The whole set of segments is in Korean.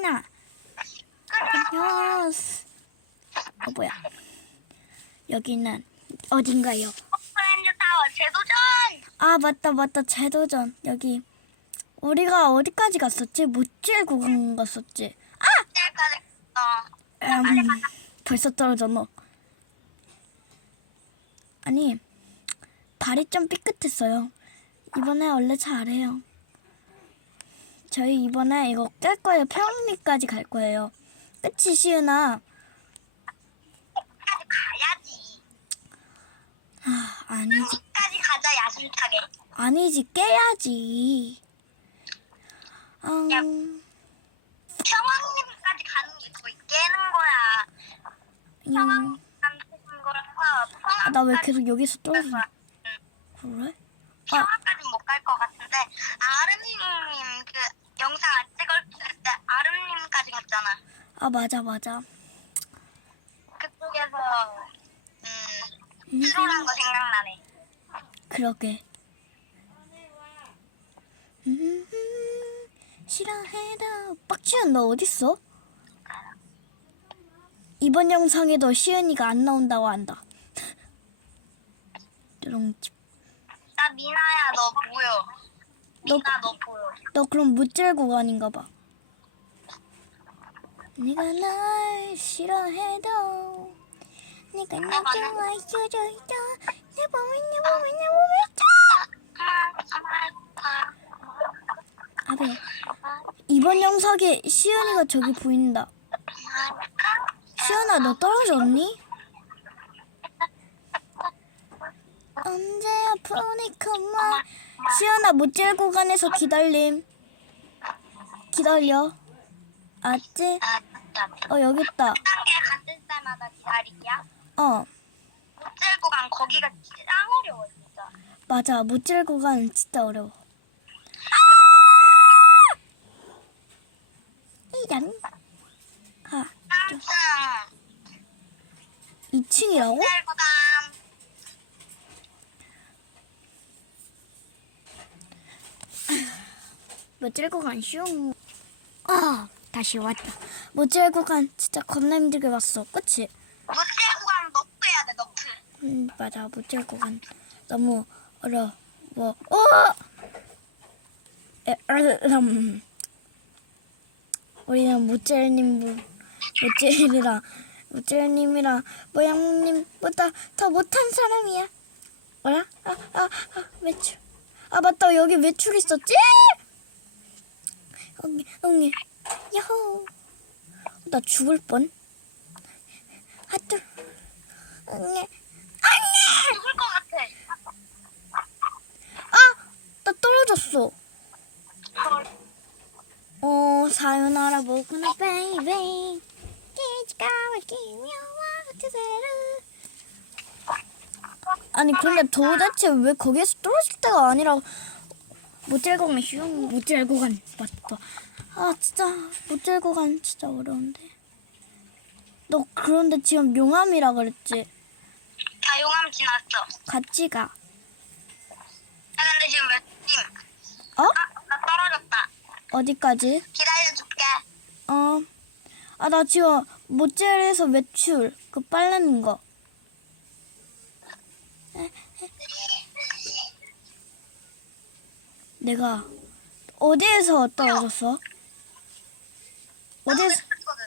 신나. 안녕. 어 뭐야? 여기는 어딘가요? 타워 재도전! 아 맞다 맞다 재도전 여기 우리가 어디까지 갔었지? 못질 구간 갔었지. 짤까지 어. 음, 벌써 떨어졌노. 아니 발이 좀 삐끗했어요. 이번에 원래 잘해요. 저희 이번에 이거 깰 거예요. 평리까지 갈 거예요. 끝이 시은아. 가야지. 아, 아니지 끝까지 가자 야심차게. 아니지 깨야지. 음, 평왕님까지 가는 게 거의 깨는 거야. 음, 평왕한테 준 거라서 아, 나왜 계속 여기서 갈 떨어져? 그래? 평화까지 못 갈 것 같은데 아름님 그 영상 안 찍을 때 아름님까지 갔잖 아. 아 맞아 맞아. 그쪽에서 음 음, 트롤한 거 생각나네. 그러게. 음, 싫어해도 빡치연 너 어딨어? 이번 영상에도 시은이가 안 나온다고 한다. 뚜렁집. 나 미나야 너 보여. 너- 미나 너 보여. 너 그럼 무질 구간인가 봐. 네가 날 싫어해도 네가 날 좋아해줘도 내 몸을 내 몸을 내 몸을 아베 이번 영상에 시은이가 저기 보인다. 시은아 너 떨어졌니? 언제 아프니 그만 시은아 못질 구간에서 기다림 기다려 알지? 어 여기 있다 단계 갔을 때마다 기다리기야. 어 호텔 구간 거기가 짱 어려워 진짜. 맞아 못질 구간 진짜 어려워 이런 아 짱짱 2층이라고? 호텔 구간. 못질 구간 슝. 아 다시 왔다. 못질 구간 진짜 겁나 힘들게 왔어. 그치? 호텔 구간 너프 해야 돼 너프. 음 맞아 못질 구간 너무 어려워. 뭐 어? 에, 음. 우리는 모젤님 모젤이랑 모젤님이랑 모양님보다 더 못한 사람이야. 뭐야? 아, 아, 아, 매출. 아, 맞다. 여기 매출 있었지? 응애, 응애. 야호. 나 죽을 뻔. 하트. 응애. 안돼! 죽을 것 같아. 아! 나 떨어졌어. 어, 사요나라 보구나, 베이베이. 기지가와 기묘와 드세르. 아니, 근데 도대체 왜 거기에서 떨어질 때가 아니라 못잘고간 슝, 못잘고간 맞다. 아, 진짜 못잘고간 진짜 어려운데. 너 그런데 지금 용암이라 그랬지? 다 용암 지났어. 같이 가. 야 근데 지금 몇 팀? 어? 아, 나 떨어졌다. 어디까지? 기다려줄게. 어. 아, 나 지금 모텔에서 외출. 그 빨라는 거. 내가 어디에서 떨어졌어? 했거든.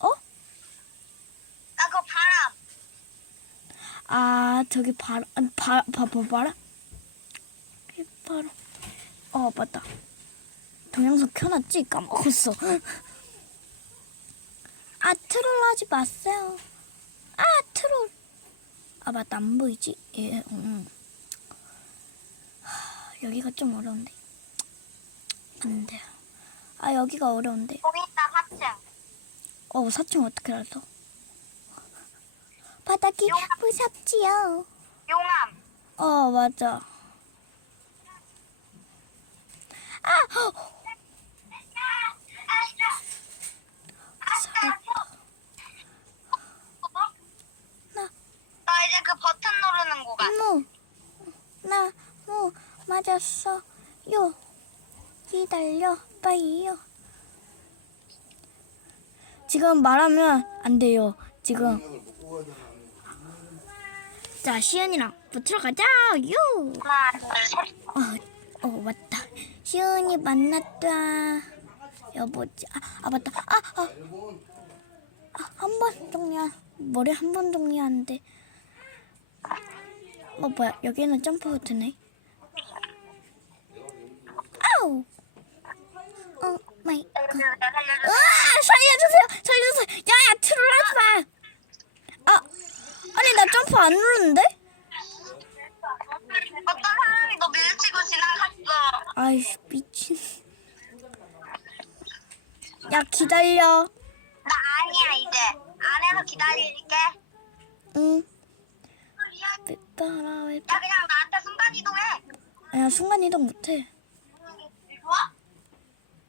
어? 나 그거 바람. 아, 저기 바로, 아니, 바, 바, 바, 바라? 바로. 어, 맞다. 동영상 켜놨지? 까먹었어. 아, 트롤 하지 마세요. 아, 트롤. 아, 맞다. 안 보이지? 예, 음. 하, 여기가 좀 어려운데. 안 돼. 아, 여기가 어려운데. 있다 4층. 어, 4층 어떻게 알았어? 바닥이 무섭지요. 용암. 어, 맞아. 아! 헉! 나, 나 이제 그 버튼 누르는 구간. 무, 나, 무, 맞았어. 요, 기다려, 빠이요. 지금 말하면 안 돼요. 지금. 자, 시은이랑 붙으러 가자. 셋. 어, 어 맞다. 시은이 만났다. 여보지. 아, 아 맞다. 아, 아. 아, 한 번 정리야. 머리 한 번 정리하는데. 어 뭐야? 여기는 점프 버튼네. 아우. 어 마이. 으아 살려주세요 살려주세요 야야 트롤하지 마 아, 아니 나 점프 안 누르는데? 어떤 사람이 너 밀치고 지나갔어. 아이씨 미친 야 기다려 나 아니야 이제 안에서 기다릴게. 응 삐빠라 왜야 그냥 나한테 순간 이동해. 야 순간 이동 못해 좋아?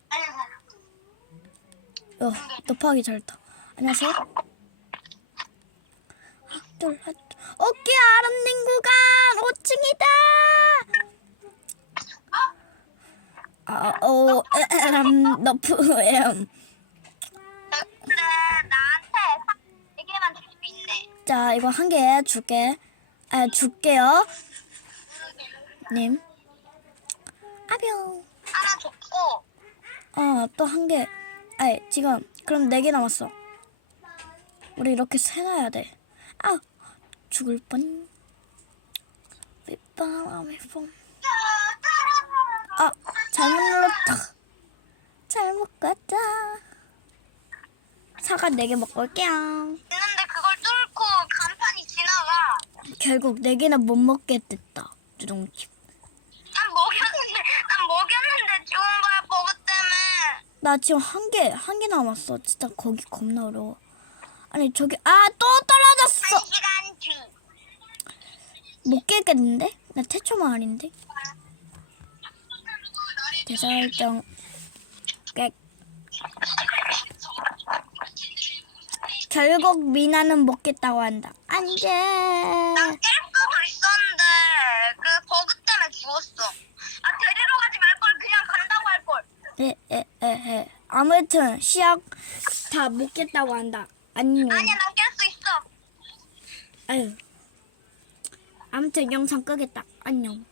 안녕하세요. 어 높아하기 잘했다 안녕하세요 둘 핫. 오케이 아름님 구간 5층이다 아오 음, 너프 음. 근데 나한테 세 개만 줄 수 있네. 자, 이거 한 개 줄게. 아, 줄게요. 님. 아병. 하나 줬고 어, 또한 개. 아이, 지금. 그럼 네 개 남았어. 우리 이렇게 세놔야 돼. 아, 죽을 뻔. 삐빠람의 폼. 아, 잘못 눌렀다. 잘못 갔다. 사과 네개 먹고 올게요. 있는데 그걸 뚫고 간판이 지나가. 결국 네 개나 못 먹게 됐다. 주동집. 난 먹였는데 난 먹였는데 좋은 거야 버그 때문에. 나 지금 한 개, 한 개 남았어. 진짜 거기 겁나 어려워. 아니, 저기, 아, 또 떨어졌어! 한 시간 뒤. 못 깨겠는데? 나 태초 마을인데? 대설정, 깨. 결국 미나는 먹겠다고 한다. 안 돼. 난깰 수도 있었는데 그 버그 때문에 죽었어. 아 데리러 가지 말 걸 그냥 간다고 할 걸. 에, 에, 에, 에. 아무튼, 시작 다 먹겠다고 한다. 안녕. 아니야 난 깰 수 있어. 아유. 아무튼 영상 끄겠다. 안녕.